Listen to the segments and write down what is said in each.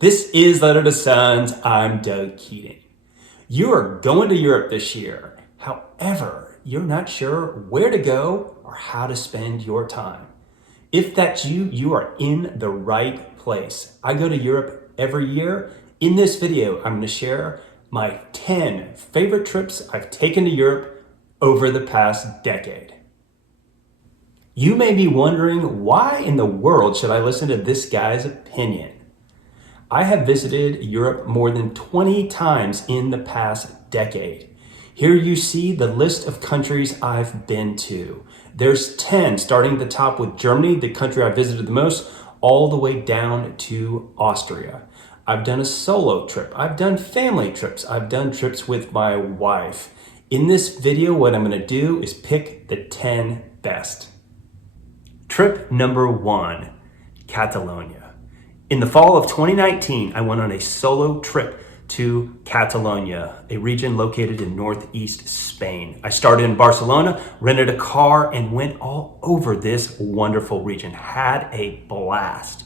This is Letter to Sons. I'm Doug Keating. You are going to Europe this year. However, you're not sure where to go or how to spend your time. If that's you, you are in the right place. I go to Europe every year. In this video, I'm going to share my 10 favorite trips I've taken to Europe over the past decade. You may be wondering, why in the world should I listen to this guy's opinion? I have visited Europe more than 20 times in the past decade. Here you see the list of countries I've been to. There's 10, starting at the top with Germany, the country I visited the most, all the way down to Austria. I've done a solo trip. I've done family trips. I've done trips with my wife. In this video, what I'm going to do is pick the 10 best. Trip number 1, Catalonia. In the fall of 2019, I went on a solo trip to Catalonia, a region located in northeast Spain. I started in Barcelona, rented a car, and went all over this wonderful region. Had a blast.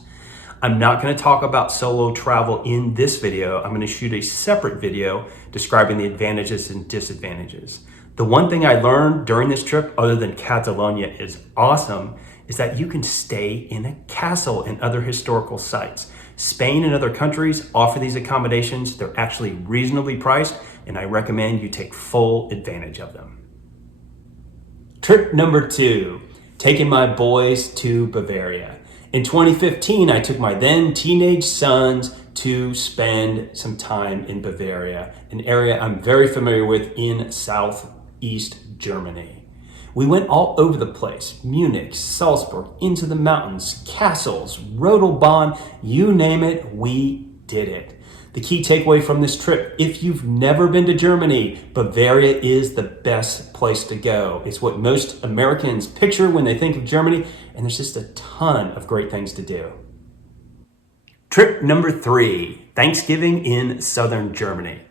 I'm not going to talk about solo travel in this video. I'm going to shoot a separate video describing the advantages and disadvantages. The one thing I learned during this trip, other than Catalonia is awesome, is that you can stay in a castle and other historical sites. Spain and other countries offer these accommodations. They're actually reasonably priced, and I recommend you take full advantage of them. Trip number 2, taking my boys to Bavaria. In 2015, I took my then teenage sons to spend some time in Bavaria, an area I'm very familiar with in southeast Germany. We went all over the place: Munich, Salzburg, into the mountains, castles, Rodelbahn, you name it, we did it. The key takeaway from this trip: if you've never been to Germany, Bavaria is the best place to go. It's what most Americans picture when they think of Germany, and there's just a ton of great things to do. Trip number 3, Thanksgiving in southern Germany.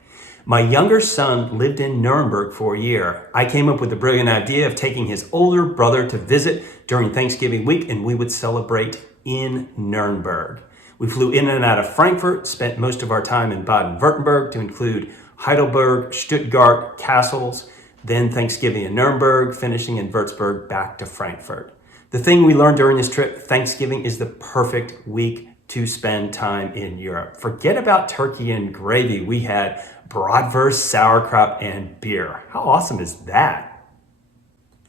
My younger son lived in Nuremberg for a year. I came up with the brilliant idea of taking his older brother to visit during Thanksgiving week, and we would celebrate in Nuremberg. We flew in and out of Frankfurt, spent most of our time in Baden-Württemberg to include Heidelberg, Stuttgart, castles, then Thanksgiving in Nuremberg, finishing in Würzburg, back to Frankfurt. The thing we learned during this trip: Thanksgiving is the perfect week to spend time in Europe. Forget about turkey and gravy. We had bratwurst, sauerkraut, and beer. How awesome is that?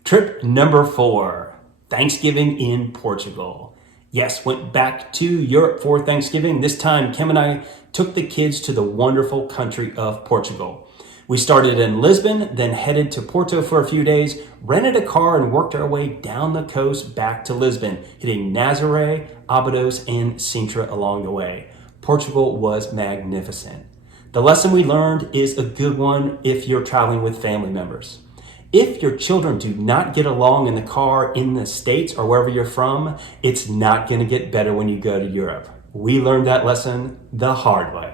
Trip number 4, Thanksgiving in Portugal. Yes, went back to Europe for Thanksgiving. This time, Kim and I took the kids to the wonderful country of Portugal. We started in Lisbon, then headed to Porto for a few days, rented a car, and worked our way down the coast back to Lisbon, hitting Nazaré, Abados, and Sintra along the way. Portugal was magnificent. The lesson we learned is a good one if you're traveling with family members. If your children do not get along in the car in the States or wherever you're from, it's not going to get better when you go to Europe. We learned that lesson the hard way.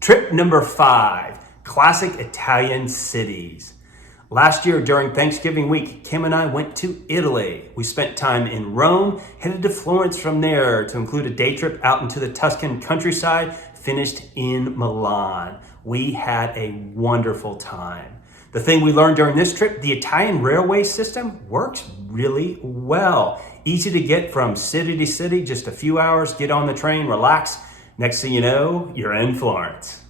Trip number 5, classic Italian cities. Last year during Thanksgiving week, Kim and I went to Italy. We spent time in Rome, headed to Florence from there to include a day trip out into the Tuscan countryside, finished in Milan. We had a wonderful time. The thing we learned during this trip: the Italian railway system works really well. Easy to get from city to city, just a few hours, get on the train, relax. Next thing you know, you're in Florence.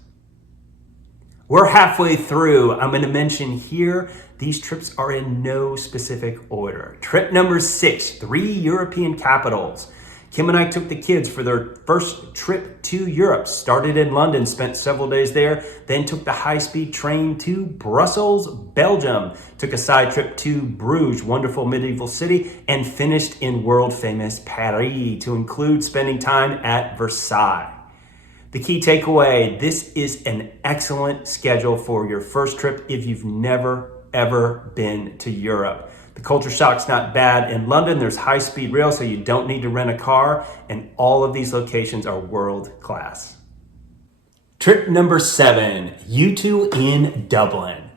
We're halfway through. I'm going to mention here, these trips are in no specific order. Trip number 6, 3 European capitals. Kim and I took the kids for their first trip to Europe. Started in London, spent several days there, then took the high-speed train to Brussels, Belgium. Took a side trip to Bruges, wonderful medieval city, and finished in world-famous Paris to include spending time at Versailles. The key takeaway: this is an excellent schedule for your first trip if you've never, ever been to Europe. The culture shock's not bad. In London, there's high-speed rail, so you don't need to rent a car, and all of these locations are world-class. Trip number 7, U2 in Dublin.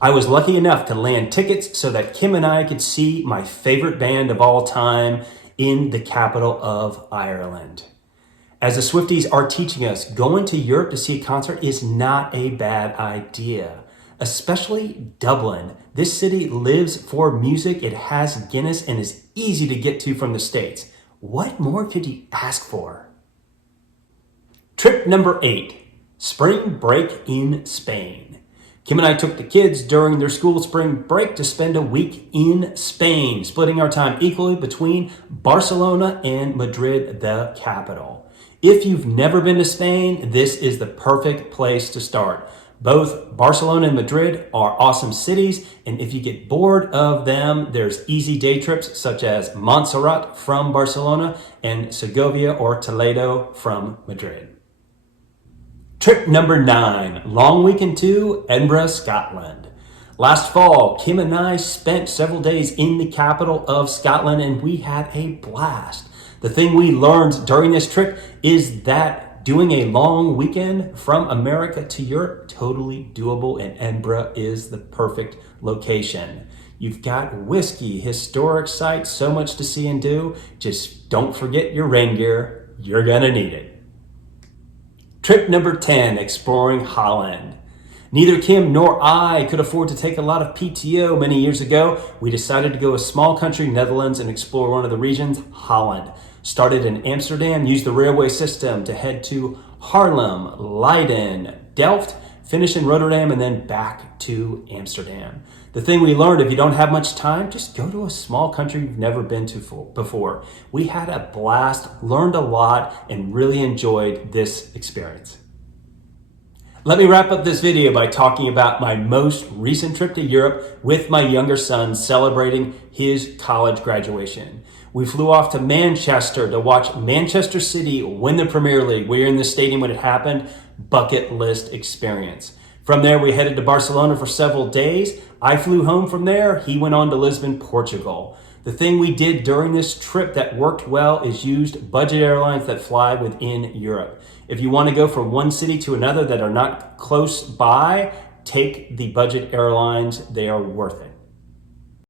I was lucky enough to land tickets so that Kim and I could see my favorite band of all time in the capital of Ireland. As the Swifties are teaching us, going to Europe to see a concert is not a bad idea. Especially Dublin. This city lives for music, it has Guinness, and is easy to get to from the States. What more could you ask for? Trip number 8, spring break in Spain. Kim and I took the kids during their school spring break to spend a week in Spain, splitting our time equally between Barcelona and Madrid, the capital. If you've never been to Spain, this is the perfect place to start. Both Barcelona and Madrid are awesome cities, and if you get bored of them, there's easy day trips such as Montserrat from Barcelona and Segovia or Toledo from Madrid. Trip number 9, long weekend to Edinburgh, Scotland. Last fall, Kim and I spent several days in the capital of Scotland and we had a blast. The thing we learned during this trip is that doing a long weekend from America to Europe, totally doable, and Edinburgh is the perfect location. You've got whiskey, historic sites, so much to see and do. Just don't forget your rain gear. You're gonna need it. Trip number 10, exploring Holland. Neither Kim nor I could afford to take a lot of PTO many years ago. We decided to go a small country, Netherlands, and explore one of the regions, Holland. Started in Amsterdam, used the railway system to head to Haarlem, Leiden, Delft, finish in Rotterdam, and then back to Amsterdam. The thing we learned, if you don't have much time, just go to a small country you've never been to before. We had a blast, learned a lot, and really enjoyed this experience. Let me wrap up this video by talking about my most recent trip to Europe with my younger son celebrating his college graduation. We flew off to Manchester to watch Manchester City win the Premier League. We were in the stadium when it happened. Bucket list experience. From there, we headed to Barcelona for several days. I flew home from there. He went on to Lisbon, Portugal. The thing we did during this trip that worked well is used budget airlines that fly within Europe. If you want to go from one city to another that are not close by, take the budget airlines. They are worth it.